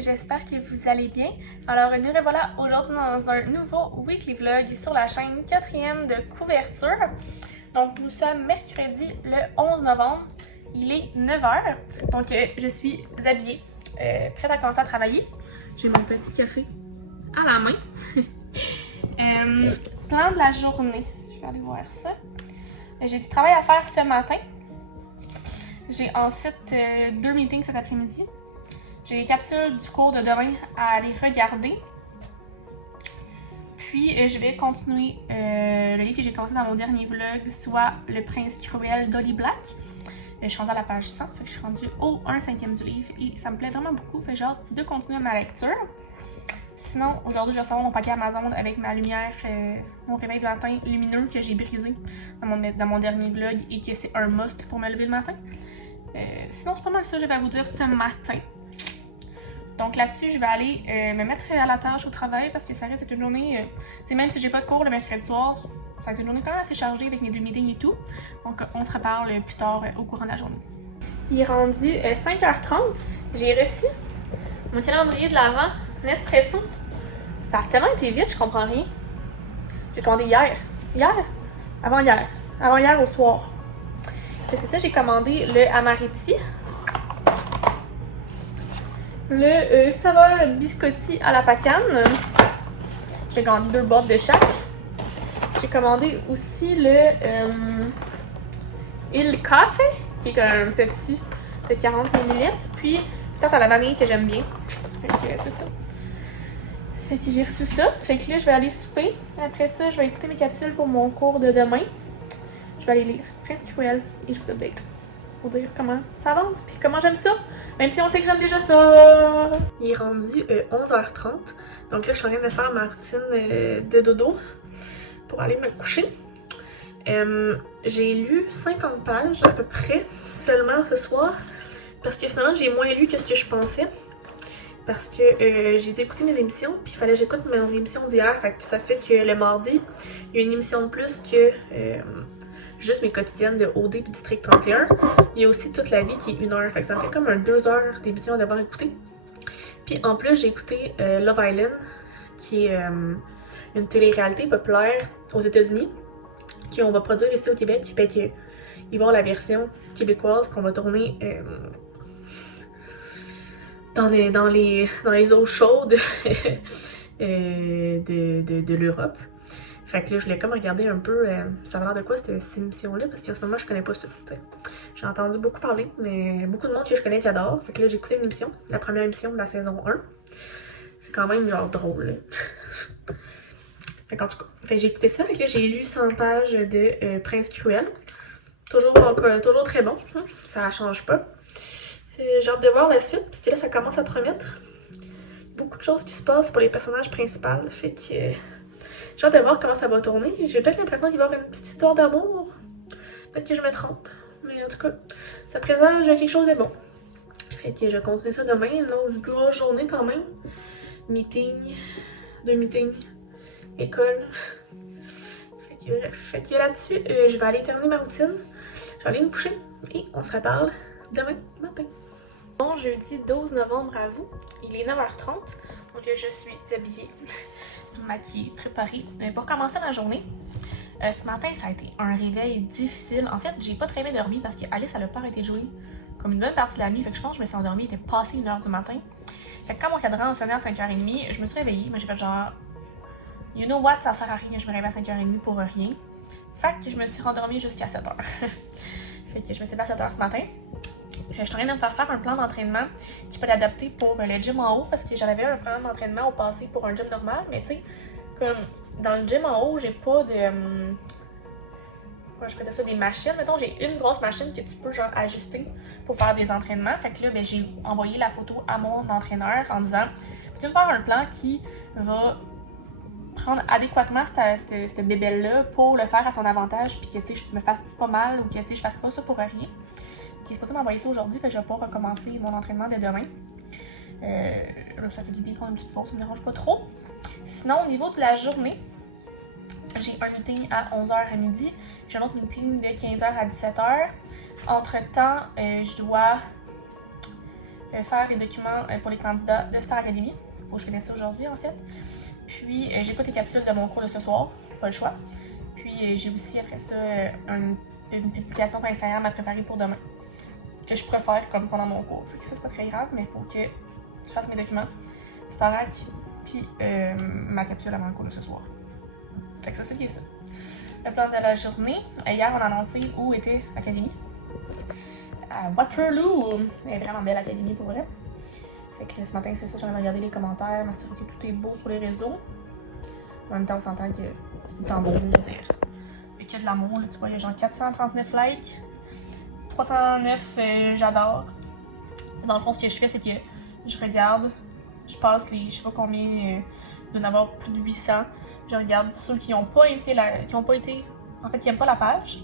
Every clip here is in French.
j'espère que vous allez bien. Alors nous revoilà aujourd'hui dans un nouveau weekly vlog sur la chaîne 4e de couverture. Donc nous sommes mercredi le 11 novembre, il est 9h, donc je suis habillée, prête à commencer à travailler. J'ai mon petit café à la main. Plan de la journée, je vais aller voir ça. J'ai du travail à faire ce matin. J'ai ensuite 2 meetings cet après-midi. J'ai les capsules du cours de demain à aller regarder. Puis je vais continuer le livre que j'ai commencé dans mon dernier vlog, soit Le Prince Cruel d'Holly Black. Je suis rendue à la page 100, fait que je suis rendue au 1/5 du livre et ça me plaît vraiment beaucoup, fait genre de continuer ma lecture. Sinon, aujourd'hui, je vais recevoir mon paquet Amazon avec ma lumière, mon réveil de matin lumineux que j'ai brisé dans mon dernier vlog et que c'est un must pour me lever le matin. Sinon, c'est pas mal ça que je vais vous dire ce matin. Donc là-dessus, je vais aller me mettre à la tâche au travail parce que ça risque d'être une journée, même si j'ai pas de cours le mercredi soir, ça va être une journée quand même assez chargée avec mes 2 meetings et tout. Donc on se reparle plus tard au courant de la journée. Il est rendu 5h30, j'ai reçu mon calendrier de l'Avent Nespresso. Ça a tellement été vite, je comprends rien. J'ai commandé hier. Avant-hier au soir. C'est ça, j'ai commandé le Amaretti. Le saveur biscotti à la pacane. J'ai commandé 2 boîtes de chaque. J'ai commandé aussi le Il Café, qui est un petit de 40 ml. Puis peut-être à la vanille que j'aime bien. Fait que c'est ça. Fait que j'ai reçu ça. Fait que là, je vais aller souper. Après ça, je vais écouter mes capsules pour mon cours de demain. Je vais aller lire Prince Cruel et je vous update pour dire comment ça avance puis comment j'aime ça. Même si on sait que j'aime déjà ça. Il est rendu 11h30. Donc là, je suis en train de faire ma routine de dodo pour aller me coucher. J'ai lu 50 pages à peu près seulement ce soir parce que finalement, j'ai moins lu que ce que je pensais. Parce que j'ai dû écouter mes émissions, puis il fallait que j'écoute mon émission d'hier. Fait que ça fait que le mardi, il y a une émission de plus que juste mes quotidiennes de OD et District 31. Il y a aussi Toute la vie qui est 1 heure. Fait que ça me fait comme un 2 heures d'émission à devoir écouter. Puis en plus, j'ai écouté Love Island, qui est une télé-réalité populaire aux États-Unis, qu'on va produire ici au Québec. Fait que il va y avoir la version québécoise qu'on va tourner dans les eaux chaudes de l'Europe. Fait que là, je voulais comme regarder un peu ça a l'air de quoi cette émission-là, parce qu'en ce moment, je connais pas ça. J'ai entendu beaucoup parler, mais beaucoup de monde que je connais qui adore. Fait que là, j'ai écouté une émission, la première émission de la saison 1. C'est quand même genre drôle. Fait qu'en tout cas, j'ai écouté ça. Fait que là, j'ai lu 100 pages de Prince Cruel. Toujours très bon, hein? Ça change pas. J'ai hâte de voir la suite, parce que là, ça commence à promettre. Beaucoup de choses qui se passent pour les personnages principaux. Fait que j'ai hâte de voir comment ça va tourner. J'ai peut-être l'impression qu'il va y avoir une petite histoire d'amour. Peut-être que je me trompe. Mais en tout cas, ça présage quelque chose de bon. Fait que je vais continuer ça demain. Une grosse journée quand même. Meeting, 2 meetings, école. Fait que là-dessus, je vais aller terminer ma routine. Je vais aller me coucher et on se reparle demain matin. Bon jeudi 12 novembre à vous. Il est 9h30. Donc là, je suis habillée, maquillée, préparée pour commencer ma journée. Ce matin, ça a été un réveil difficile. En fait, j'ai pas très bien dormi parce que Alice, elle a pas arrêté de jouer comme une bonne partie de la nuit. Fait que je pense que je me suis endormie, il était passé 1h du matin. Fait que quand mon cadran a sonné à 5h30, je me suis réveillée. Mais j'ai fait genre, you know what, ça sert à rien, je me réveille à 5h30 pour rien. Fait que je me suis rendormie jusqu'à 7h. Fait que je me suis levée à 7h ce matin. Je suis en train de me faire un plan d'entraînement qui peut être adapté pour le gym en haut parce que j'avais un plan d'entraînement au passé pour un gym normal, mais tu sais, comme dans le gym en haut, j'ai pas de. Comment je prétends ça, des machines. Mettons, j'ai une grosse machine que tu peux genre ajuster pour faire des entraînements. Fait que là, ben, j'ai envoyé la photo à mon entraîneur en disant peux-tu me faire un plan qui va prendre adéquatement cette bébelle-là pour le faire à son avantage puis que tu sais, je me fasse pas mal ou que tu sais, je fasse pas ça pour rien. Qui est supposé m'envoyer ça aujourd'hui, fait que je vais pouvoir recommencer mon entraînement dès demain. Là, ça fait du bien de prendre une petite pause, ça me dérange pas trop. Sinon, au niveau de la journée, j'ai un meeting à 11h à midi, j'ai un autre meeting de 15h à 17h. Entre-temps, je dois faire les documents pour les candidats de Star Academy. Faut que je finisse ça aujourd'hui en fait. Puis j'écoute les capsules de mon cours de ce soir, pas le choix. Puis j'ai aussi après ça une publication pour Instagram à préparer pour demain. Que je préfère comme pendant mon cours. Fait que ça c'est pas très grave, mais il faut que je fasse mes documents, Starac, puis ma capsule avant le cours de ce soir. Fait que ça c'est qui est ça. Le plan de la journée. Hier on a annoncé où était l'Académie. À Waterloo! Elle est vraiment belle l'Académie pour vrai. Fait que ce matin c'est ça, j'en ai regardé les commentaires, m'assurer que tout est beau sur les réseaux. En même temps on s'entend que c'est tout le temps beau, je veux dire. Fait qu'il y a de l'amour, là, tu vois, il y a genre 439 likes. 309 j'adore. Dans le fond, ce que je fais, c'est que je regarde, je passe les, je sais pas combien, il doit y en avoir plus de 800. Je regarde ceux qui n'ont pas invité qui n'ont pas été, en fait, qui n'aiment pas la page,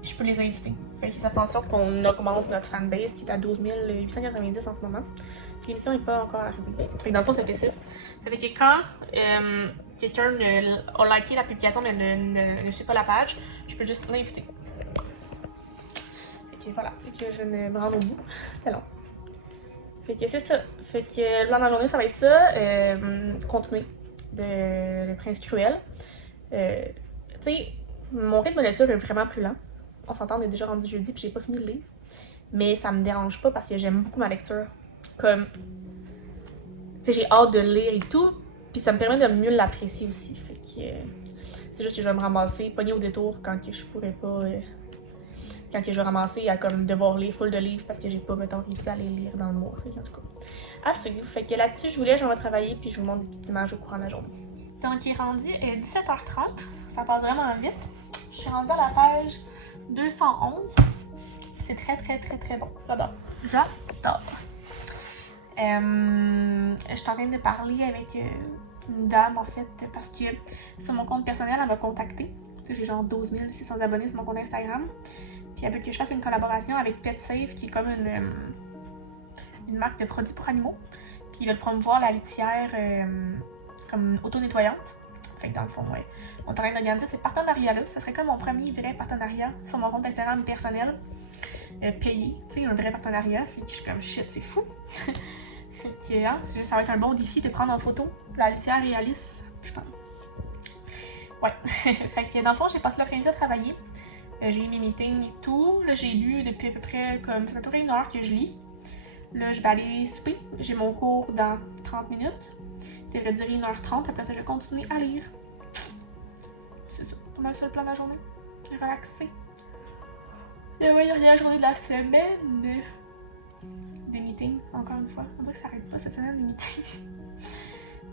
puis je peux les inviter. Fait que ça fait en sorte qu'on augmente notre fanbase qui est à 12 890 en ce moment. Puis l'émission n'est pas encore arrivée. Fait que dans le fond, ça fait ça. Ça fait que quand quelqu'un a liké la publication mais ne suit pas la page, je peux juste l'inviter. Fait que voilà, fait que je ne me rends au bout. C'était long. Fait que c'est ça. Fait que le plan de la journée, ça va être ça. Continuer de Le Prince Cruel. Tu sais, mon rythme de lecture est vraiment plus lent. On s'entend, on est déjà rendu jeudi puis j'ai pas fini le livre. Mais ça me dérange pas parce que j'aime beaucoup ma lecture. Comme, tu sais, j'ai hâte de le lire et tout. Puis ça me permet de mieux l'apprécier aussi. Fait que c'est juste que je vais me ramasser, pogner au détour quand que je pourrais pas... quand que je vais ramasser à comme devoir lire full de livres parce que j'ai pas, mettons, réussi à les lire dans le mois. Fait que, en tout cas, à suivre. Fait que là-dessus, je vais travailler puis je vous montre des petites images au courant de la journée. Donc, il est rendu 17h30. Ça passe vraiment vite. Je suis rendue à la page 211. C'est très, très, très, très bon. J'adore. J'adore. Je suis en train de parler avec une dame, en fait, parce que sur mon compte personnel, elle m'a contactée. J'ai genre 12 600 abonnés sur mon compte Instagram. Puis elle veut que je fasse une collaboration avec PetSafe, qui est comme une marque de produits pour animaux. Puis ils veulent promouvoir la litière comme auto-nettoyante. Fait que dans le fond, ouais. On est en train d'organiser ce partenariat-là. Ça serait comme mon premier vrai partenariat sur mon compte Instagram personnel. Payé, tu sais, un vrai partenariat. Fait que je suis comme shit, c'est fou. Fait que hein, ça va être un bon défi de prendre en photo la litière et Alice, je pense. Ouais. Fait que dans le fond, j'ai passé l'après-midi à travailler. J'ai eu mes meetings et tout. Là, j'ai lu depuis à peu près comme, ça fait à peu près 1 heure que je lis. Là, je vais aller souper. J'ai mon cours dans 30 minutes. Ça devrait durer 1h30. Après ça, je vais continuer à lire. C'est ça. On a le plan de la journée. Relaxer. Et ouais, il y a la journée de la semaine. Des meetings, encore une fois. On dirait que ça arrête pas cette semaine, des meetings.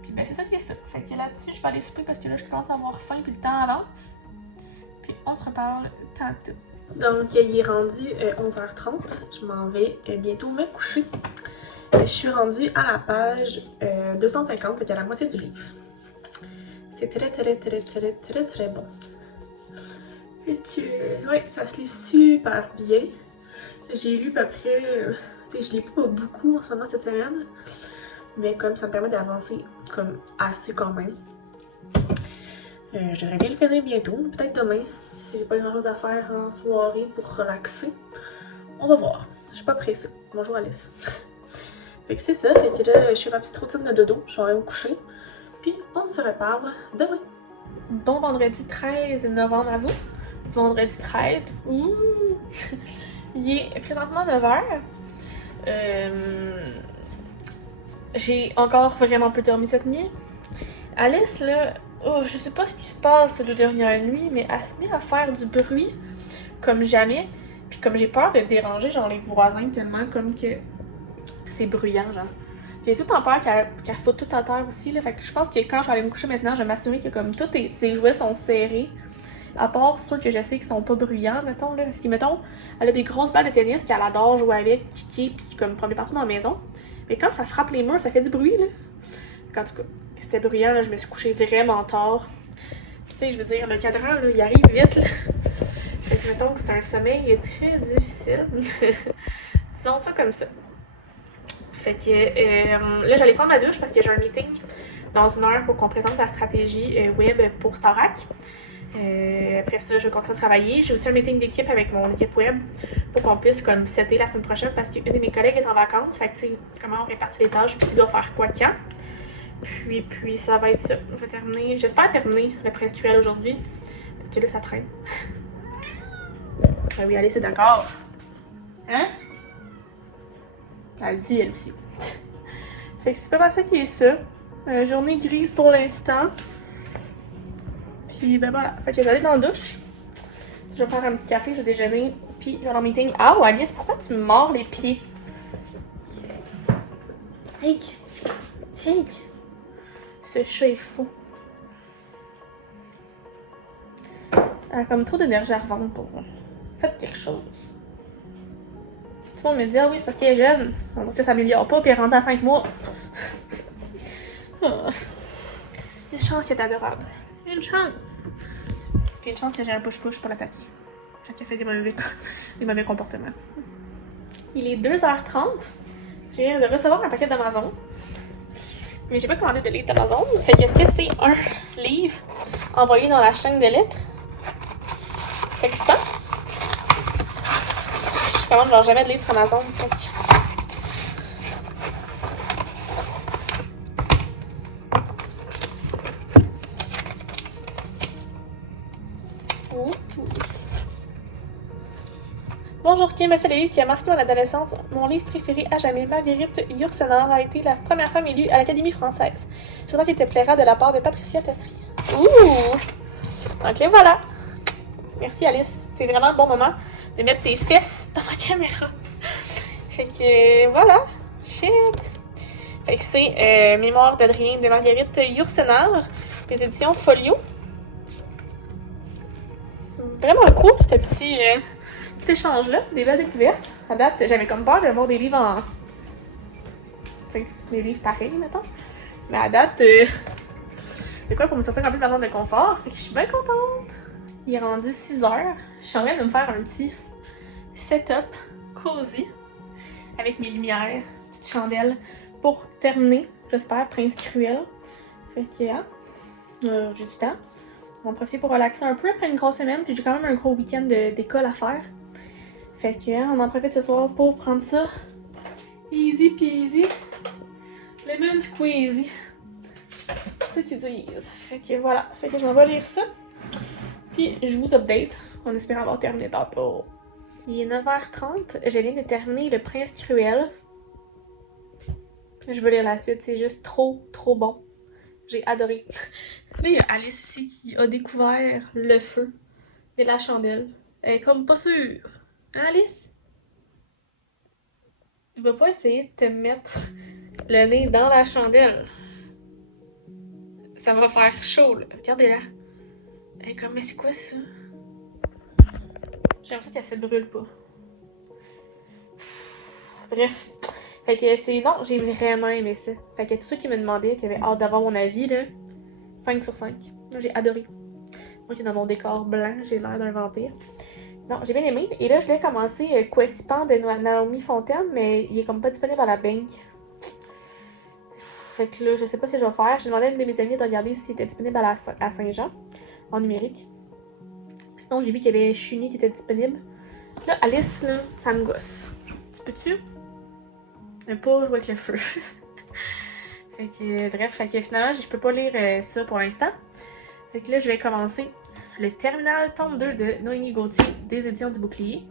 Puis ben, c'est ça qui est ça. Fait que là-dessus, je vais aller souper parce que là, je commence à avoir faim puis le temps avance. Puis on se reparle tantôt. Donc, il est rendu 11h30. Je m'en vais bientôt me coucher. Je suis rendue à la page 250, fait qu'il y a la moitié du livre. C'est très, très, très, très, très, très bon. Fait que, ouais, ça se lit super bien. J'ai lu à peu près... tu sais, je lis pas beaucoup en ce moment cette semaine. Mais comme ça me permet d'avancer comme assez quand même. J'aurais bien le finir bientôt, peut-être demain, si j'ai pas grand chose à faire en soirée pour relaxer. On va voir. Je suis pas pressée. Bonjour Alice. Fait que c'est ça, fait que là, je fais ma petite routine de dodo, je vais aller me coucher. Puis on se reparle demain. Bon vendredi 13 novembre à vous. Vendredi 13. Ouh! Il est présentement 9h. J'ai encore vraiment peu dormi cette nuit. Alice, là, oh, je sais pas ce qui se passe les 2 dernières nuits, mais elle se met à faire du bruit comme jamais. Puis comme j'ai peur de déranger genre les voisins tellement comme que c'est bruyant, genre. J'ai tout le temps peur qu'elle foute tout à terre aussi, là. Fait que je pense que quand je vais aller me coucher maintenant, je vais m'assurer que comme tous ses jouets sont serrés. À part ceux que je sais qui sont pas bruyants, mettons, là. Parce que, mettons, elle a des grosses balles de tennis qu'elle adore jouer avec, kicker, puis comme promener partout dans la maison. Mais quand ça frappe les murs, ça fait du bruit, là. En tout cas, c'était bruyant, là. Je me suis couchée vraiment tard. Tu sais, je veux dire, le cadran, là, il arrive vite, là. Fait que, mettons que c'est un sommeil très difficile. Disons ça comme ça. Fait que là, j'allais prendre ma douche parce que j'ai un meeting dans 1 heure pour qu'on présente la stratégie web pour Starac. Après ça, je vais continuer à travailler. J'ai aussi un meeting d'équipe avec mon équipe web pour qu'on puisse comme setter la semaine prochaine parce qu'une de mes collègues est en vacances. Fait que tu sais, comment on répartit les tâches puis qui doit faire quoi quand. Puis ça va être ça. Je vais terminer, j'espère terminer le PrESQL aujourd'hui parce que là, ça traîne. Ben oui, allez, c'est d'accord. Hein? Elle dit, elle aussi. Fait que c'est pas mal ça qui est ça. Journée grise pour l'instant. Puis ben voilà. Fait que j'allais dans la douche. Je vais faire un petit café, je vais déjeuner. Puis je vais aller en meeting. Ah, Alice, pourquoi tu me mords les pieds? Hey! Hey! Ce chat est fou. Elle a comme trop d'énergie à revendre pour moi. Faites quelque chose. Tout le monde me dit, ah oui, c'est parce qu'elle est jeune. Donc ça s'améliore pas, puis elle est rendue à 5 mois. Oh. Une chance qu'elle est adorable. Une chance. Puis une chance que j'ai un push-push pour l'attaquer. Quand elle fait des mauvais comportements. Il est 2h30. Je viens de recevoir un paquet d'Amazon. Mais j'ai pas commandé de livre d'Amazon. Fait que est-ce que c'est un livre envoyé dans la chaîne de lettres? C'est excitant. Je commande genre jamais de livres sur Amazon. Fait que... Bonjour Kim, c'est le livre qui a marqué mon adolescence. Mon livre préféré à jamais, Marguerite Yourcenar, a été la première femme élue à l'Académie française. J'espère qu'il te plaira de la part de Patricia Tessery. Ouh! Donc voilà. Merci Alice, c'est vraiment le bon moment de mettre tes fesses dans ma caméra. Fait que voilà. Shit! Fait que c'est Mémoire d'Adrien de Marguerite Yourcenar, des éditions Folio. Vraiment cool ce petit échange-là, des belles découvertes. À date, j'avais comme peur de voir des livres en... Tu sais, des livres pareils, mettons. Mais à date, c'est quoi pour me sortir un peu de ma zone de confort. Fait que je suis bien contente. Il est rendu 6h. Je suis en train de me faire un petit setup cozy avec mes lumières, petite chandelle pour terminer, j'espère, Prince Cruel. Fait que, j'ai du temps. On va en profiter pour relaxer un peu après une grosse semaine, puis j'ai quand même un gros week-end d'école à faire. Fait que, on en profite ce soir pour prendre ça easy peasy, lemon squeezy. C'est ce qu'ils disent. Fait que voilà, fait que je m'en vais lire ça. Puis je vous update en espérant avoir terminé tantôt. Il est 9h30, je viens de terminer Le Prince Cruel. Je veux lire la suite, c'est juste trop bon. J'ai adoré. Là, il y a Alice ici qui a découvert le feu et la chandelle. Elle est comme pas sûre. Hein, Alice? Tu vas pas essayer de te mettre le nez dans la chandelle. Ça va faire chaud, là. Regardez-la. Elle est comme, mais c'est quoi ça? J'ai l'impression qu'elle se brûle pas. Bref. Fait que c'est... Non, j'ai vraiment aimé ça. Fait que tous ceux qui me demandaient, qui avaient hâte d'avoir mon avis, là, 5 sur 5. Moi, j'ai adoré. Moi qui est dans mon décor blanc, j'ai l'air d'un vampire. Non, j'ai bien aimé. Et là, je l'ai commencé Questipan de Naomi Fontaine, mais il est comme pas disponible à la banque. Fait que là, je sais pas ce que je vais faire. J'ai demandé à une de mes amies de regarder s'il était disponible à Saint-Jean, en numérique. Sinon, j'ai vu qu'il y avait Chuni qui était disponible. Là, Alice, là, ça me gosse. Tu peux-tu? Ne pas jouer avec le feu. Fait que, bref, fait que finalement, je peux pas lire ça pour l'instant. Fait que là, je vais commencer le Terminal tome 2 de Noémie Gauthier des éditions du Bouclier.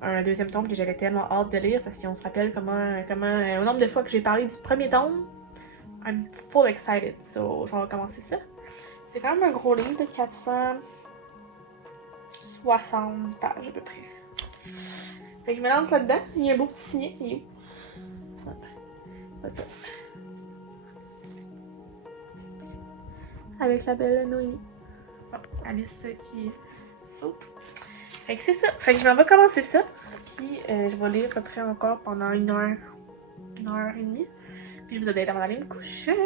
Un deuxième tome que j'avais tellement hâte de lire parce qu'on se rappelle comment au nombre de fois que j'ai parlé du premier tome, I'm full excited. So, je vais recommencer ça. C'est quand même un gros livre, 470 pages à peu près. Fait que je me lance là-dedans. Il y a un beau petit signet. Il est où? Ça. Avec la belle Noémie. Bon, Alice qui saute. Fait que c'est ça. Fait que je m'en vais commencer ça. Puis je vais lire à peu près encore pendant 1 heure et demie. Puis je vous aide avant d'aller me coucher.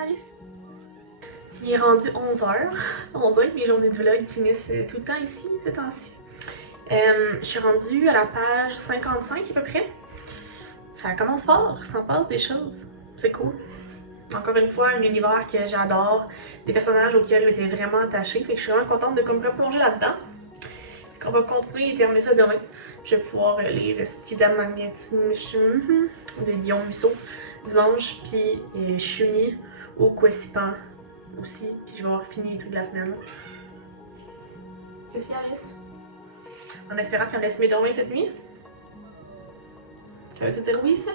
Alice. Il est rendu 11h. On dirait que mes journées de vlog finissent tout le temps ici, ces temps-ci. Je suis rendue à la page 55 à peu près. Ça commence fort, ça en passe des choses. C'est cool. Encore une fois, un univers que j'adore, des personnages auxquels je m'étais vraiment attachée. Fait que je suis vraiment contente de comme replonger là-dedans. Fait qu'on va continuer et terminer ça demain. Je vais pouvoir lire Skidam Magnetism de Guillaume Musso dimanche, puis Shuni ou Kwesipan aussi. Puis je vais avoir fini les trucs de la semaine. Qu'est-ce qu'il y a, Alice? En espérant qu'elle me laisse m'endormir cette nuit. Ça veut-tu dire oui, ça?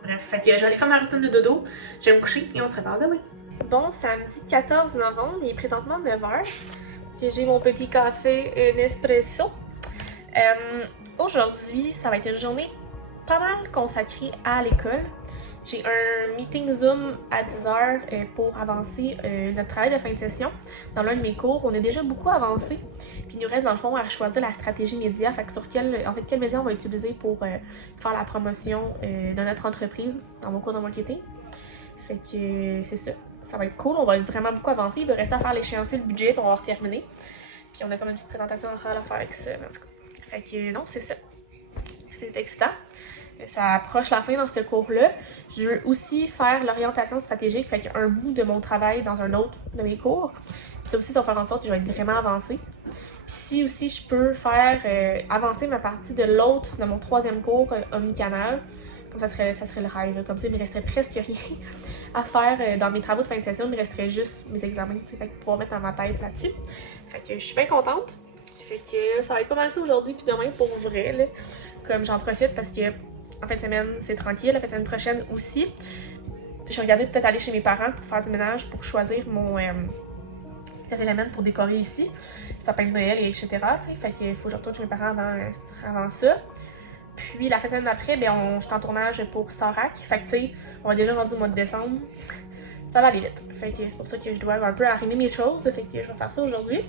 Bref, fait que je vais aller faire ma routine de dodo, je vais me coucher et on se reparle demain. Bon, samedi 14 novembre, il est présentement 9h. J'ai mon petit café Nespresso. Aujourd'hui, ça va être une journée pas mal consacrée à l'école. J'ai un meeting Zoom à 10h pour avancer notre travail de fin de session. Dans l'un de mes cours, on est déjà beaucoup avancé. Puis il nous reste dans le fond à choisir la stratégie média, fait que sur quel média on va utiliser pour faire la promotion de notre entreprise dans mon cours de marketing. Fait que c'est ça. Ça va être cool, on va être vraiment beaucoup avancé. Il va rester à faire l'échéancier de budget pour avoir terminé. Puis on a comme une petite présentation orale à faire avec ça, en tout cas. Fait que non, c'est ça. C'est excitant. Ça approche la fin dans ce cours-là. Je veux aussi faire l'orientation stratégique, fait qu'il y a un bout de mon travail dans un autre de mes cours. Puis ça aussi, ça va faire en sorte que je vais être vraiment avancée. Puis si aussi je peux faire avancer ma partie de l'autre, de mon troisième cours omnicanal, comme ça serait le rêve. Comme ça, il me resterait presque rien à faire dans mes travaux de fin de session. Il me resterait juste mes examens, fait que pour pouvoir mettre dans ma tête là-dessus. Fait que je suis bien contente. Fait que ça va être pas mal ça aujourd'hui puis demain pour vrai, là. Comme j'en profite parce que en fin de semaine, c'est tranquille. La fin de semaine prochaine aussi. J'ai regardé peut-être aller chez mes parents pour faire du ménage, pour choisir mon safety pour décorer ici. Sapin de Noël, et etc. T'sais. Fait qu'il faut que je retourne chez mes parents avant ça. Puis la fin de semaine d'après, je suis en tournage pour Starac. Fait que tu sais, on va déjà rendu au mois de décembre. Ça va aller vite. Fait que c'est pour ça que je dois un peu arrimer mes choses. Fait que je vais faire ça aujourd'hui.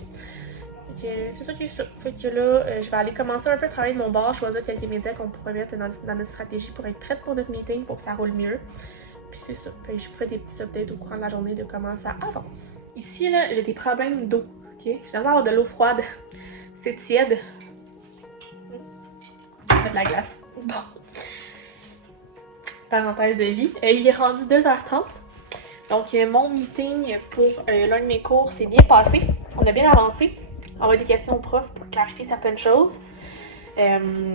C'est ça qui est ça. Fait que là, je vais aller commencer un peu à travailler de mon bord, choisir quelques médias qu'on pourrait mettre dans notre stratégie pour être prête pour notre meeting, pour que ça roule mieux. Puis c'est ça. Fait que je vous fais des petits updates au courant de la journée de comment ça avance. Ici, là, j'ai des problèmes d'eau. Ok? J'ai besoin d'avoir de l'eau froide. C'est tiède. Je vais mettre de la glace. Bon. Parenthèse de vie. Il est rendu 2h30. Donc, mon meeting pour l'un de mes cours s'est bien passé. On a bien avancé. On va des questions au prof pour clarifier certaines choses. On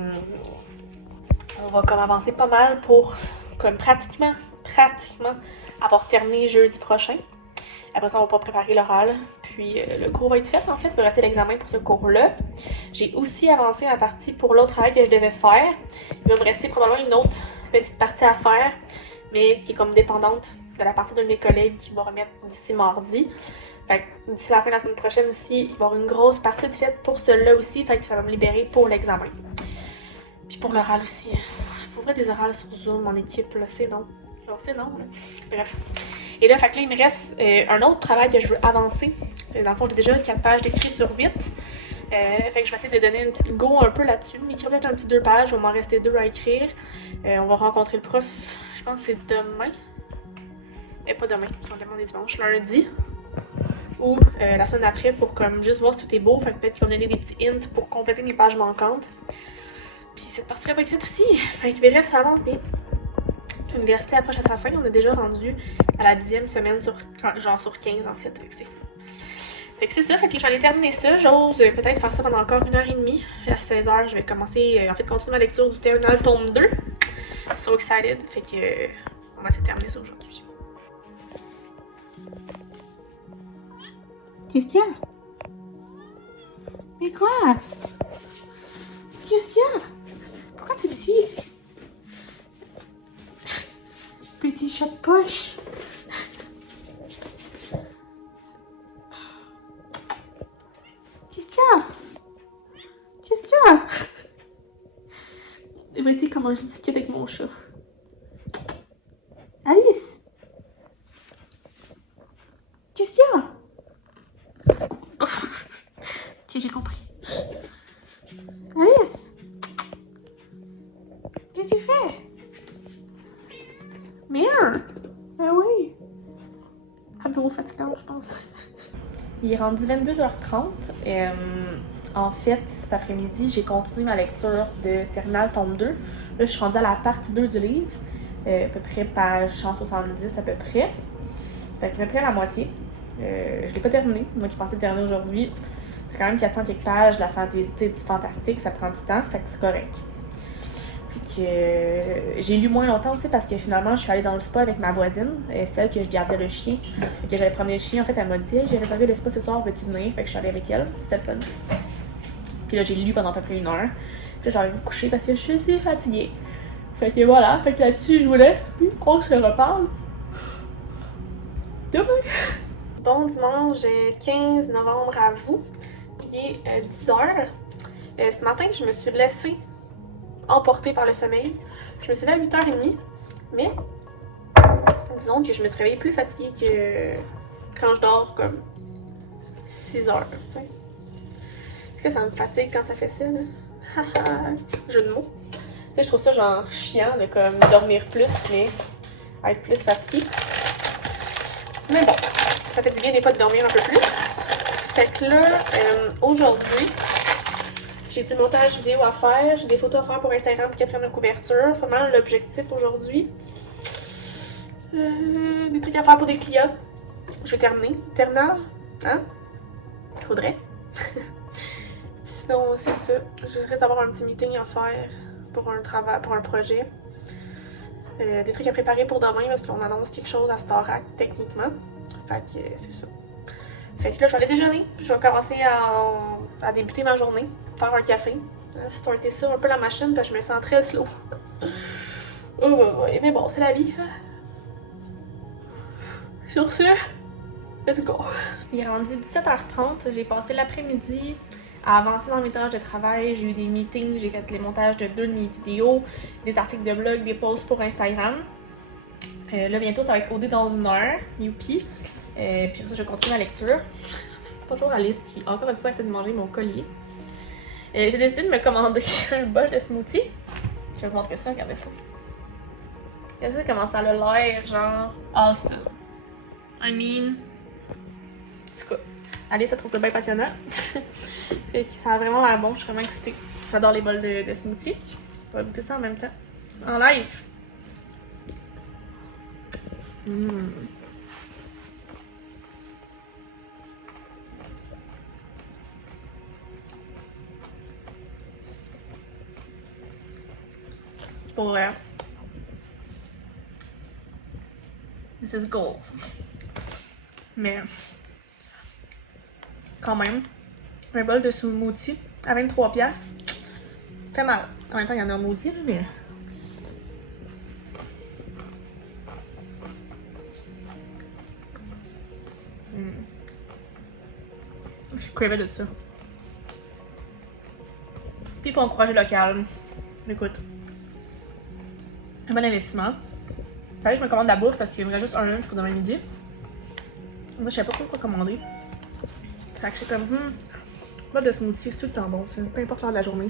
va comme avancer pas mal pour comme pratiquement avoir terminé jeudi prochain. Après ça, on va pas préparer l'oral. Puis le cours va être fait en fait. Il va rester l'examen pour ce cours-là. J'ai aussi avancé ma partie pour l'autre travail que je devais faire. Il va me rester probablement une autre petite partie à faire, mais qui est comme dépendante de la partie de mes collègues qui va remettre d'ici mardi. Fait que d'ici la fin de la semaine prochaine aussi, il va y avoir une grosse partie de faite pour celui-là aussi, fait que ça va me libérer pour l'examen. Puis pour l'oral aussi. Pour vrai, des orales sur Zoom en équipe, là, c'est non. Genre, c'est non, là. Bref. Et là, fait que là, il me reste un autre travail que je veux avancer. Dans le fond, j'ai déjà 4 pages d'écrit sur 8. Fait que je vais essayer de donner une petite go un peu là-dessus. M'écrire peut-être un petit 2 pages, il va m'en rester 2 à écrire. On va rencontrer le prof, je pense que c'est demain. Pas demain, parce qu'on demande les dimanches, lundi. Ou la semaine d'après pour comme juste voir si tout est beau. Fait que peut-être qu'ils vont donner des petits hints pour compléter mes pages manquantes. Puis cette partie-là va être faite aussi. Fait que bref, ça avance bien. L'université approche à sa fin. On est déjà rendu à la 10e semaine sur 15 en fait. Fait que c'est fou. Fait que c'est ça. Fait que je vais aller terminer ça. J'ose peut-être faire ça pendant encore 1h30. À 16h, je vais commencer, continuer ma lecture du Terminal tome 2. So excited. Fait que on va essayer de terminer ça aujourd'hui. Qu'est-ce qu'il y a? Mais quoi? Qu'est-ce qu'il y a? Pourquoi tu es ici? Petit chat de poche. Qu'est-ce qu'il y a? Qu'est-ce qu'il y a? Et voici comment je discute avec mon chat. Alice? Qu'est-ce qu'il y a? Ok, j'ai compris. Alice? Qu'est-ce que tu fais? Merde! Ben oui! Un peu fatigant, je pense. Il est rendu 22h30. En fait, cet après-midi, j'ai continué ma lecture de Terminal tome 2. Là, je suis rendue à la partie 2 du livre, à peu près page 170 à peu près. Fait qu'à peu près à la moitié. Je l'ai pas terminé, moi qui pensais le terminer aujourd'hui. C'est quand même 400 quelques pages, de la fantaisie, du fantastique, ça prend du temps, fait que c'est correct. Fait que j'ai lu moins longtemps aussi parce que finalement je suis allée dans le spa avec ma voisine, celle que je gardais le chien, et que j'avais promené le chien. En fait, elle m'a dit hey, j'ai réservé le spa ce soir, veux-tu venir? Fait que je suis allée avec elle, c'était fun. Puis là j'ai lu pendant à peu près 1 heure. Puis là j'ai envie de me coucher parce que je suis fatiguée. Fait que voilà, fait que là-dessus je vous laisse, puis on se reparle demain. Bon dimanche 15 novembre à vous. Il est 10h. Ce matin, je me suis laissée emporter par le sommeil. Je me suis levée à 8h30, mais disons que je me suis réveillée plus fatiguée que quand je dors comme 6h. T'sais. Que ça me fatigue quand ça fait ça, là. Haha, jeu de mots. Tu sais, je trouve ça genre chiant de comme dormir plus, mais être plus fatiguée. Mais bon, ça fait du bien des fois de dormir un peu plus. Fait que là, aujourd'hui, j'ai du montage vidéo à faire, j'ai des photos à faire pour Instagram pour 4e de couverture. Vraiment l'objectif aujourd'hui. Des trucs à faire pour des clients. Je vais terminer. Terminal, hein? Faudrait. Sinon, c'est ça. Je risque d'avoir un petit meeting à faire pour un travail, pour un projet. Des trucs à préparer pour demain parce qu'on annonce quelque chose à Starac, techniquement. Fait que c'est ça. Fait que là, je vais aller déjeuner. Je vais commencer à débuter ma journée. Faire un café. Starter ça un peu la machine parce que je me sens très slow. Mais bon, c'est la vie. Sur ce, let's go. Il est rendu 17h30. J'ai passé l'après-midi à avancer dans mes tâches de travail. J'ai eu des meetings, j'ai fait les montages de 2 de mes vidéos, des articles de blog, des posts pour Instagram. Là, bientôt, ça va être OD dans 1 heure. Youpi. Puis ça, je continue ma lecture. Bonjour Alice qui, encore une fois, essaie de manger mon collier. J'ai décidé de me commander un bol de smoothie. Je vais vous montrer ça, regardez ça. Regardez comment ça a l'air, genre awesome. I mean... En tout cas, Alice, elle trouve ça bien passionnant. Fait que ça a vraiment l'air bon, je suis vraiment excitée. J'adore les bols de smoothie. On va goûter ça en même temps. En live! Pour vrai. This is gold. Mais quand même, un bol de smoothie à 23$. Fait mal. En même temps, il y en a un maudit, mais... Je suis crevée de ça. Puis il faut encourager le local. Écoute. Un bon investissement. Fallait que je me commande de la bouffe parce qu'il y en aurait juste un jusqu'au demain midi. Moi, je sais pas quoi commander. Fait que je suis comme, pas de smoothie, c'est tout le temps bon, c'est peu importe l'heure de la journée.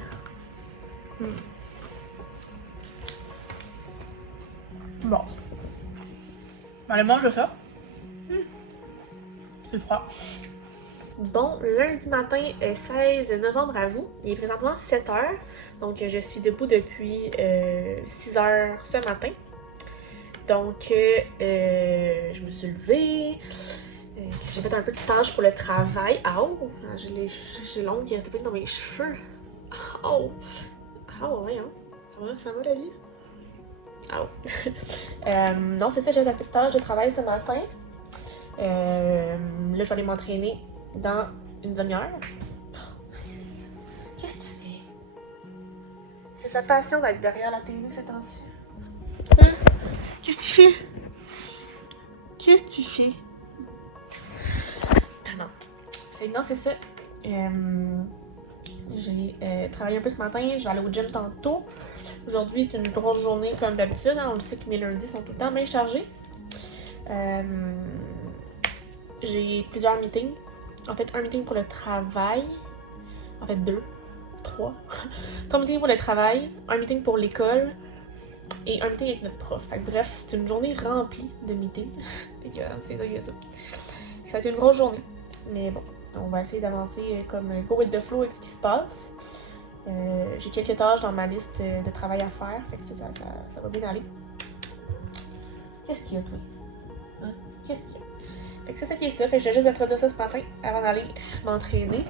Bon. Allez, mange ça. C'est froid. Bon, lundi matin, 16 novembre à vous. Il est présentement 7h. Donc, je suis debout depuis 6h ce matin. Donc, je me suis levée. J'ai fait un peu de tâches pour le travail. Aouh! J'ai l'ongle qui est tapée dans mes cheveux. Aouh! Aouh, ouais, hein? Ça va la vie? Aouh! Non, c'est ça, j'ai fait un peu de tâches de travail ce matin. Là, je vais aller m'entraîner dans une demi-heure. Oh, yes. Qu'est-ce que tu fais? C'est sa passion d'être derrière la télé ces temps-ci. Qu'est-ce que tu fais? Qu'est-ce que tu fais? Tannante. Fait que non, c'est ça. J'ai travaillé un peu ce matin. Je vais aller au gym tantôt. Aujourd'hui, c'est une grosse journée comme d'habitude. Hein. On le sait que mes lundis sont tout le temps bien chargés. J'ai plusieurs meetings. En fait, un meeting pour le travail. En fait, 2, 3. 3 meetings pour le travail, un meeting pour l'école et un meeting avec notre prof. Fait que, bref, c'est une journée remplie de meetings. Fait que c'est ça. Ça a été une grosse journée. Mais bon, on va essayer d'avancer comme go with the flow avec ce qui se passe. J'ai quelques tâches dans ma liste de travail à faire, fait que ça va bien aller. Qu'est-ce qu'il y a, toi? Hein? Qu'est-ce qu'il y a? Fait que c'est ça qui est ça, fait que je vais juste introduire ça ce matin avant d'aller m'entraîner.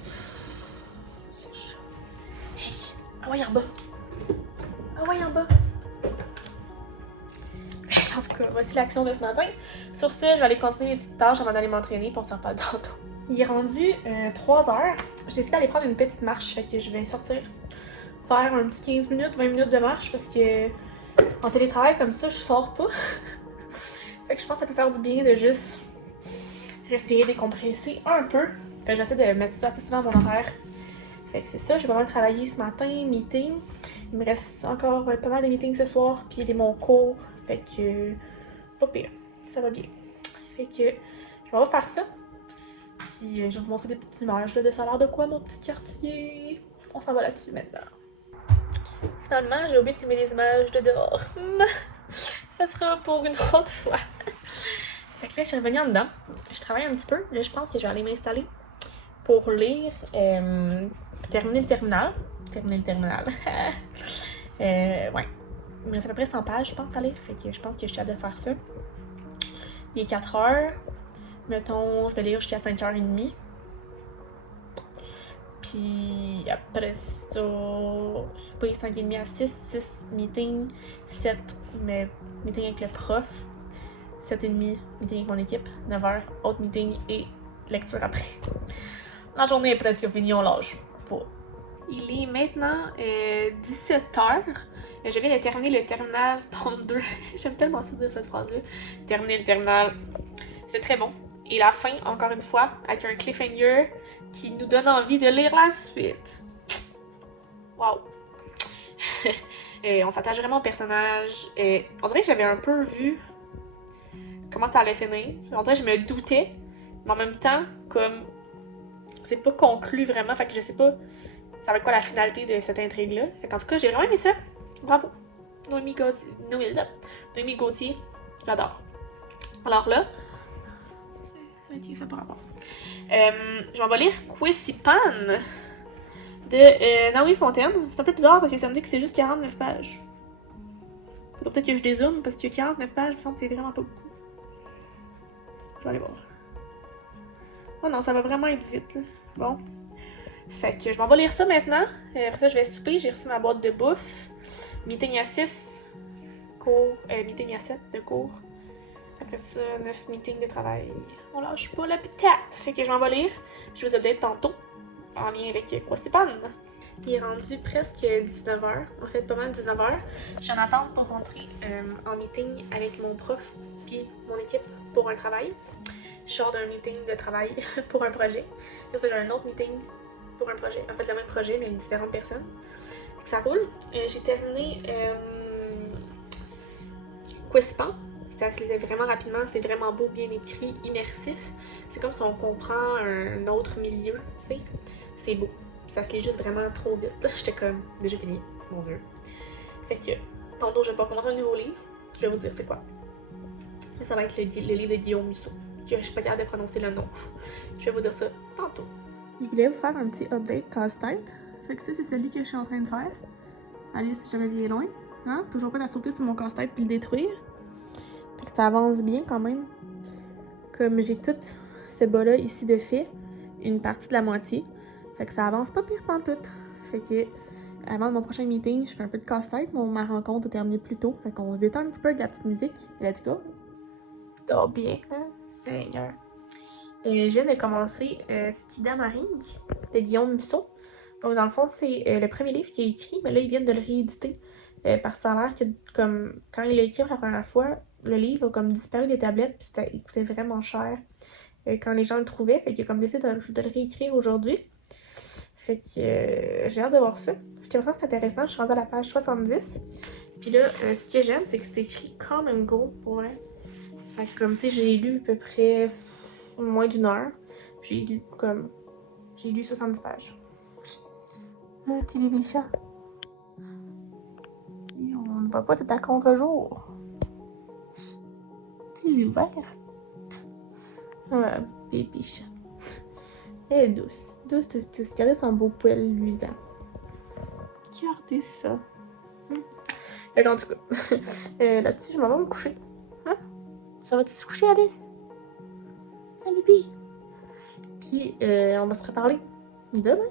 C'est chaud. Hey! Ah ouais, en bas! Ah ouais, en bas! En tout cas, voici l'action de ce matin. Sur ce, je vais aller continuer mes petites tâches avant d'aller m'entraîner, puis on s'en reparle tantôt. Il est rendu 3 heures. J'ai décidé d'aller prendre une petite marche, fait que je vais sortir, faire un petit 15 minutes, 20 minutes de marche, parce que en télétravail comme ça, je sors pas. Fait que je pense que ça peut faire du bien de juste respirer, décompresser un peu. Fait que j'essaie de mettre ça assez souvent à mon horaire. Fait que c'est ça, j'ai pas mal travaillé ce matin, meeting. Il me reste encore pas mal de meetings ce soir, puis il est mon cours. Fait que pas pire, ça va bien. Fait que je vais faire ça. Puis je vais vous montrer des petites images là, de ça a l'air de quoi mon petit quartier. On s'en va là-dessus maintenant. Finalement, j'ai oublié de filmer des images de dehors. Ça sera pour une autre fois. Fait que là, je suis revenue en dedans. Je travaille un petit peu. Là, je pense que je vais aller m'installer pour lire terminer le terminal. Terminer le terminal. Ouais. Il me reste à peu près 100 pages, je pense, à lire. Fait que je pense que je suis capable de faire ça. Il est 4 heures. Mettons, je vais lire jusqu'à 5h30. Puis après ça, souper 5h30 à 6 meeting, 7 mais meeting avec le prof, 7h30 meeting avec mon équipe, 9h autre meeting et lecture après. La journée est presque finie, on lâche pas. Il est maintenant 17h. Je viens de terminer le terminal 32. J'aime tellement ça dire cette phrase-là. Terminer le terminal, c'est très bon. Et la fin, encore une fois, avec un cliffhanger qui nous donne envie de lire la suite. Wow! On s'attache vraiment au personnage. On dirait que j'avais un peu vu comment ça allait finir. On dirait que je me doutais, mais en même temps, comme c'est pas conclu vraiment, fait que je sais pas ça va être quoi la finalité de cette intrigue-là. Fait qu'en tout cas, j'ai vraiment aimé ça. Bravo! Noémie Gauthier, j'adore. Alors là, ok, ça par rapport. Je m'en vais lire Quissipan de Naomi Fontaine. C'est un peu bizarre parce que ça me dit que c'est juste 49 pages. C'est peut-être que je dézoome parce que 49 pages, il me semble que c'est vraiment pas beaucoup. Je vais aller voir. Oh non, ça va vraiment être vite, là. Bon. Fait que je m'en vais lire ça maintenant. Après ça, je vais souper. J'ai reçu ma boîte de bouffe. Meeting à 6. Cours. Meeting à 7 de cours. Après ça, 9 meetings de travail. On lâche pas la pitate. Fait que je m'en vais lire. Je vous update tantôt. En lien avec Quissipan. Il est rendu presque 19h. En fait, pas mal 19h. Je suis en attente pour rentrer en meeting avec mon prof puis mon équipe pour un travail. Je sors d'un meeting de travail pour un projet. Après ça, j'ai un autre meeting pour un projet. En fait, le même projet, mais avec différentes personnes. Fait que ça roule. J'ai terminé Quissipan. Ça se lisait vraiment rapidement, c'est vraiment beau, bien écrit, immersif. C'est comme si on comprend un autre milieu, tu sais. C'est beau. Ça se lit juste vraiment trop vite. J'étais comme, déjà fini, mon dieu. Fait que, tantôt, je vais pas commencer un nouveau livre. Je vais vous dire c'est quoi. Mais ça va être le livre de Guillaume Musso, que je suis pas capable de prononcer le nom. Je vais vous dire ça tantôt. Je voulais vous faire un petit update casse-tête. Fait que ça, c'est celui que je suis en train de faire. Allez, si jamais bien loin. Hein? Toujours pas à sauter sur mon casse-tête puis le détruire. Fait que ça avance bien quand même. Comme j'ai tout ce bas-là ici de fait, une partie de la moitié. Fait que ça avance pas pire pantoute. Fait que avant mon prochain meeting, je fais un peu de casse-tête. Ma rencontre est terminée plus tôt. Fait qu'on se détend un petit peu avec la petite musique. Let's go! Dors bien, hein? Seigneur! Je viens de commencer Skida Marine de Guillaume Musso. Donc dans le fond, c'est le premier livre qu'il a écrit, mais là, ils viennent de le rééditer. Parce que ça a l'air que comme quand il l'a écrit la première fois, le livre a comme disparu des tablettes, puis il coûtait vraiment cher quand les gens le trouvaient. Fait qu'il a comme décidé de le réécrire aujourd'hui. Fait que j'ai hâte de voir ça. J'étais vraiment intéressant. Je suis rendue à la page 70. Puis là, ce que j'aime, c'est que c'est écrit quand même gros pour vrai. Fait que comme tu sais, j'ai lu à peu près moins d'une heure. J'ai lu 70 pages. Un petit bébé chat. Et on ne va pas tout à contre-jour. Petits ouverts. Un bébé chat. Elle est douce. Douce, douce, douce. Regardez son beau poil luisant. Regardez ça. Fait qu'en tout cas, là-dessus, je m'en vais me coucher. Hein? Ça va-tu se coucher, Alice? Ah, bébé. Puis, on va se reparler demain.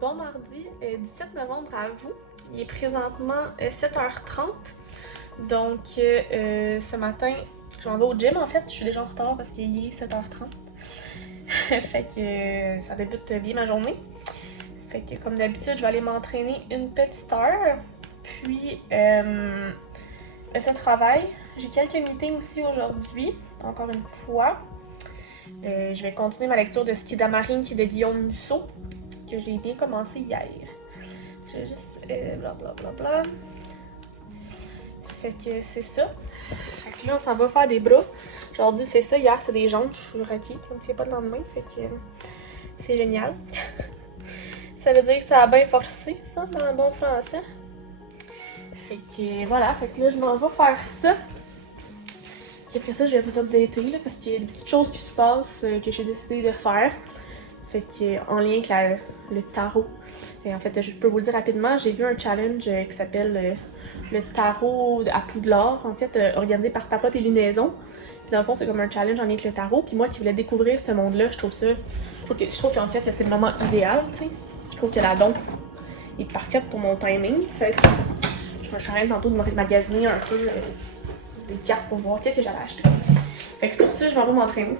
Bon mardi 17 novembre à vous. Il est présentement 7h30. Donc, ce matin, je m'en vais au gym en fait. Je suis déjà en retard parce qu'il est 7h30. Fait que ça débute bien ma journée. Fait que comme d'habitude, je vais aller m'entraîner une petite heure. Puis, ce travail. J'ai quelques meetings aussi aujourd'hui, encore une fois. Je vais continuer ma lecture de Ski d'Amarine qui est de Guillaume Musso, que j'ai bien commencé hier. Je vais juste blablabla. Fait que c'est ça. Fait que là, on s'en va faire des bras. Aujourd'hui, c'est ça. Hier, c'est des jambes. Je suis raquée, donc c'est pas de lendemain. Fait que c'est génial. Ça veut dire que ça a bien forcé, ça, dans le bon français. Fait que voilà. Fait que là, je m'en vais faire ça. Puis après ça, je vais vous updater là, parce qu'il y a des petites choses qui se passent que j'ai décidé de faire. Fait que en lien avec le tarot. Et en fait, je peux vous le dire rapidement, j'ai vu un challenge qui s'appelle le tarot à Poudlard, en fait, organisé par Papote et Lunaison. Puis dans le fond, c'est comme un challenge en lien avec le tarot. Puis moi qui voulais découvrir ce monde-là, je trouve qu'en fait, c'est le moment idéal, tu sais. Je trouve que la don est parfaite pour mon timing. Fait que je me suis en train tantôt de me magasiner un peu des cartes pour voir qu'est-ce que j'allais acheter. Fait que sur ça, je m'en vais m'entraîner.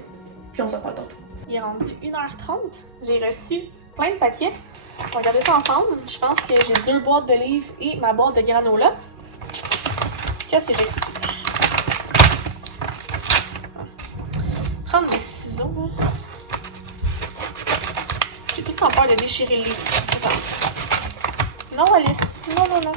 Puis on se reparle tantôt. Il est rendu 1h30. J'ai reçu plein de paquets. On va regarder ça ensemble. Je pense que j'ai 2 boîtes de livres et ma boîte de granola. Qu'est-ce que j'ai reçu? Prendre mes ciseaux. Là. J'ai tout le temps peur de déchirer le livre. Non, Alice. Non, non, non.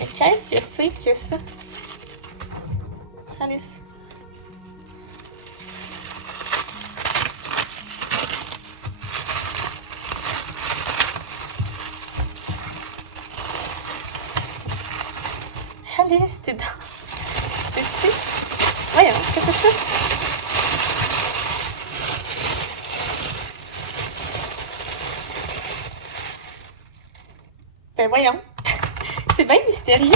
Mais qu'est-ce que c'est que ça? Alice. Alice, t'es dans... T'es ici? Voyons, qu'est-ce que c'est ça? Ben voyons. C'est bien mystérieux.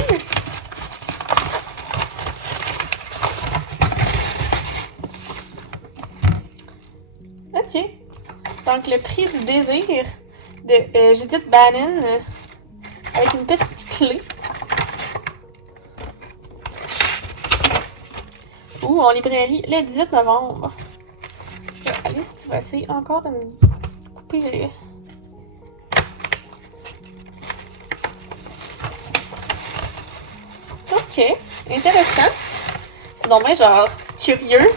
Ok. Donc, le prix du désir de Judith Bannon avec une petite clé. Ou en librairie le 18 novembre. Alice, tu vas essayer encore de me couper les... Ok, intéressant. C'est donc bien genre curieux.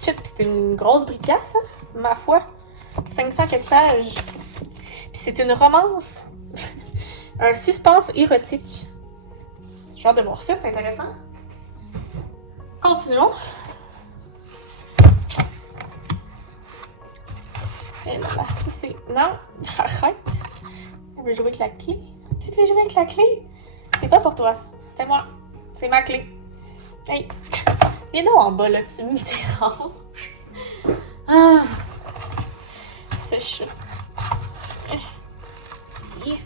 Shit, pis c'est une grosse bricasse, hein, ma foi. 500 quelques pages. Puis c'est une romance. Un suspense érotique. J'ai hâte de voir ça, c'est intéressant. Continuons. Et là, ça c'est... Non, arrête. Elle veut jouer avec la clé. Tu veux jouer avec la clé? C'est pas pour toi. C'était moi. C'est ma clé. Hey. Viens donc en bas, là. Tu me déranges. Ah. C'est chaud. Yeah.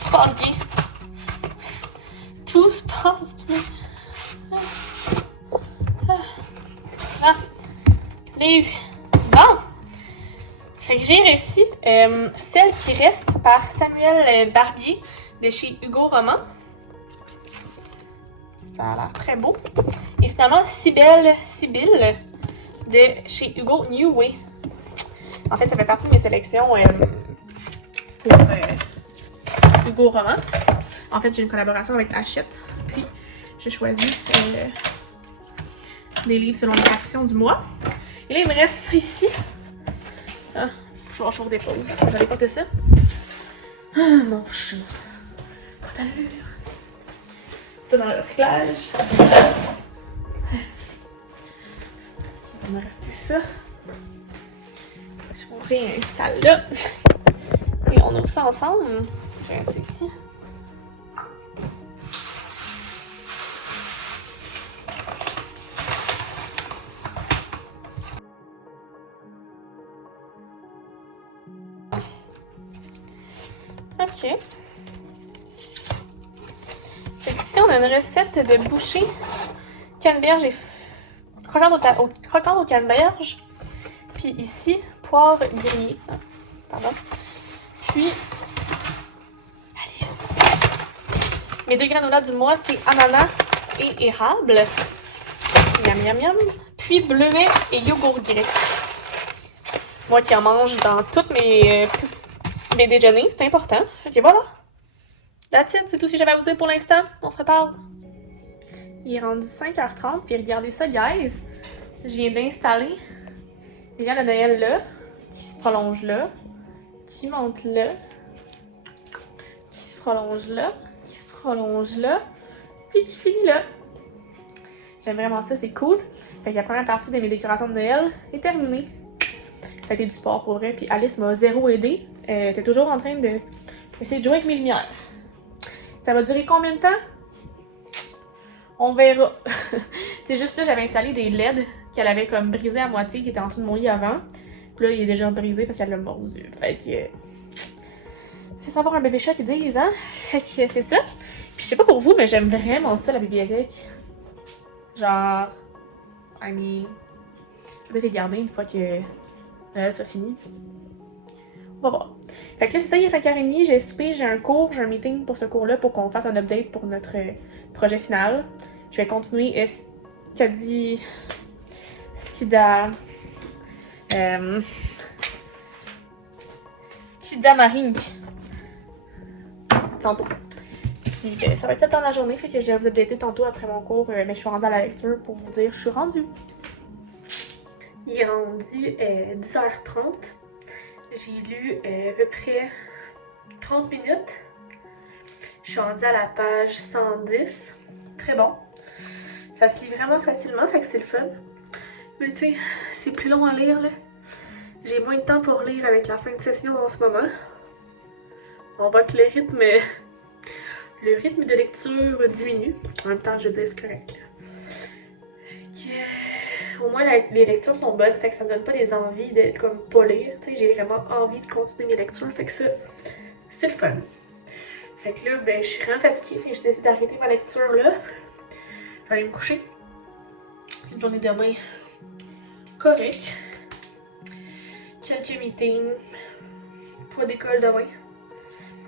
Tout se passe bien. Tout se passe bien. Ah, les bon. Fait que j'ai reçu Celle qui reste par Samuel Barbier de chez Hugo Roman. Ça a l'air très beau. Et finalement, Sibylle de chez Hugo New Way. En fait, ça fait partie de mes sélections pour Hugo Roman. En fait, j'ai une collaboration avec Hachette. Puis, j'ai choisi des livres selon les actions du mois. Et là, il me reste ça ici. Ah, je vais des pauses. Vous allez porter ça? Ah, mon chien. porte allure. Ça dans le recyclage. Il va me rester ça. Je vous réinstalle là. Et on ouvre ça ensemble. Je vais mettre ça ici. Ok. Fait que ici, on a une recette de bouchée canneberge et croquante au canneberge. Puis ici, poivre grillé. Ah, pardon. Puis, Alice. Mes 2 granolas du mois, c'est ananas et érable. Miam, miam, miam. Puis bleuet et yogourt grec. Moi qui en mange dans toutes mes déjeuners, c'est important. Fait que voilà. That's it, c'est tout ce que j'avais à vous dire pour l'instant. On se reparle. Il est rendu 5h30, puis regardez ça, guys. Je viens d'installer le lien de Noël là, qui se prolonge là, qui monte là, qui se prolonge là, qui se prolonge là, puis qui finit là. J'aime vraiment ça, c'est cool. Fait que la première partie de mes décorations de Noël est terminée. Ça a été du sport pour vrai, puis Alice m'a zéro aidé. Elle était toujours en train d'essayer de jouer avec mes lumières. Ça va durer combien de temps? On verra. C'est juste là, j'avais installé des LED qu'elle avait comme brisé à moitié, qui étaient en dessous de mon lit avant. Puis là, il est déjà brisé parce qu'elle l'a mordu. Fait que... c'est savoir un bébé chat qu'ils disent, hein? Fait que c'est ça. Puis je sais pas pour vous, mais j'aime vraiment ça, la bibliothèque. Genre... I mean... je vais les garder une fois que Noël soit fini. On va voir. Fait que là, c'est ça, il est 5h30, j'ai soupé, j'ai un cours, j'ai un meeting pour ce cours-là pour qu'on fasse un update pour notre projet final. Je vais continuer ce qu'a dit Skida Marine tantôt. Puis ben, ça va être ça pendant la journée, fait que je vais vous updater tantôt après mon cours, mais je suis rendue à la lecture pour vous dire je suis rendue. Il est rendu 10h30. J'ai lu à peu près 30 minutes. Je suis rendue à la page 110. Très bon. Ça se lit vraiment facilement, fait que c'est le fun. Mais tu sais, c'est plus long à lire là. J'ai moins de temps pour lire avec la fin de session en ce moment. On voit que le rythme de lecture diminue. En même temps, je veux dire, c'est correct. Au moins, les lectures sont bonnes, fait que ça me donne pas des envies d'être comme pas lire. Tu sais, j'ai vraiment envie de continuer mes lectures, fait que ça, c'est le fun. Fait que là, ben, je suis vraiment fatiguée, fait que j'ai décidé d'arrêter ma lecture là. Je vais aller me coucher. Une journée demain correcte. Quelques meetings. Pas d'école demain.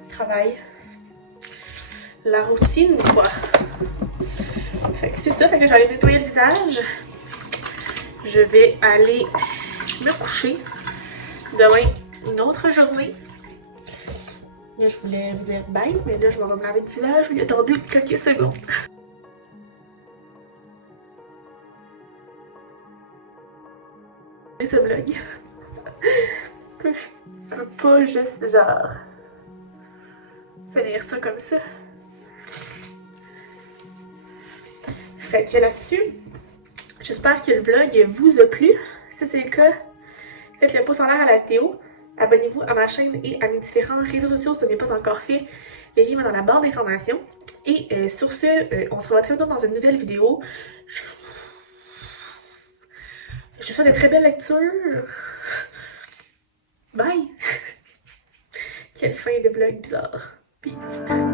Travail. La routine, quoi. Fait que c'est ça, fait que je vais aller nettoyer le visage. Je vais aller me coucher. Demain, une autre journée. Là, je voulais vous dire bye, mais là, je vais me laver le visage. Je vais attendre quelques secondes. Ce vlog. Je peux pas juste, genre, finir ça comme ça. Fait que là-dessus, j'espère que le vlog vous a plu. Si c'est le cas, faites le pouce en l'air à la vidéo. Abonnez-vous à ma chaîne et à mes différents réseaux sociaux si ce n'est pas encore fait. Les liens sont dans la barre d'informations. Et sur ce, on se revoit très bientôt dans une nouvelle vidéo. Je vous souhaite de très belles lectures. Bye! Quelle fin de vlog bizarre. Peace!